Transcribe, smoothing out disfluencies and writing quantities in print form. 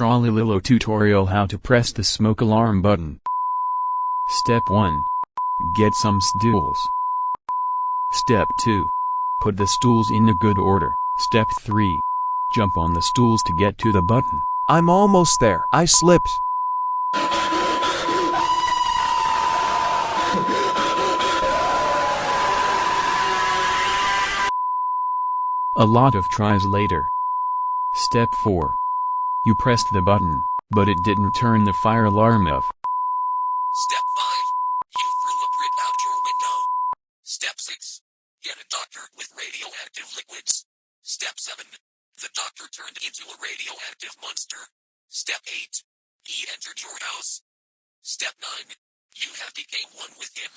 Strolililo tutorial: how to press the smoke alarm button. Step 1. Get some stools. Step 2. Put the stools in a good order. Step 3. Jump on the stools to get to the button. I'm almost there. I slipped. A lot of tries later. Step 4. You pressed the button, but it didn't turn the fire alarm off. Step 5. You threw a brick out your window. Step 6. Get a doctor with radioactive liquids. Step 7. The doctor turned into a radioactive monster. Step 8. He entered your house. Step 9. You have became one with him.